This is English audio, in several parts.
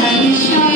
来一首。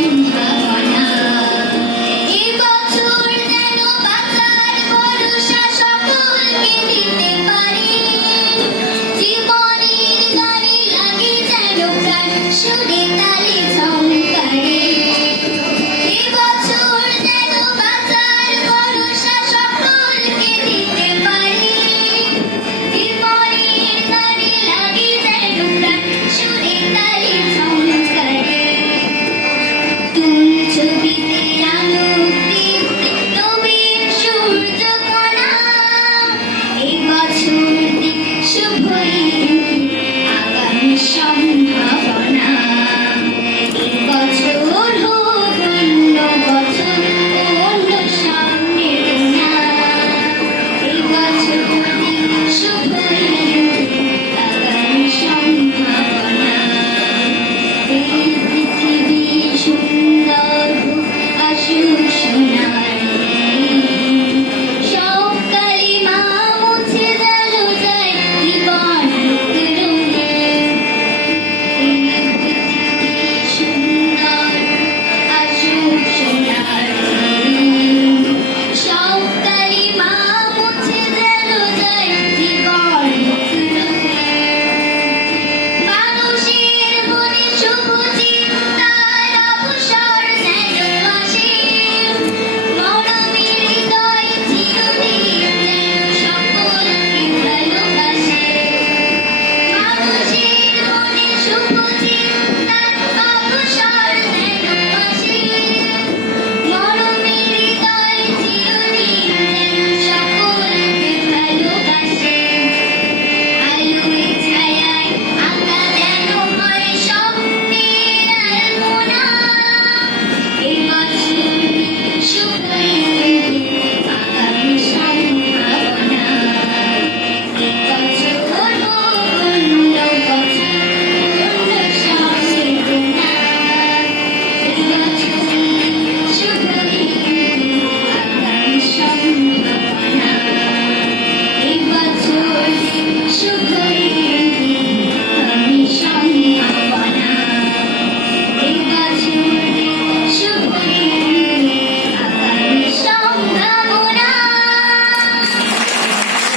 you bring.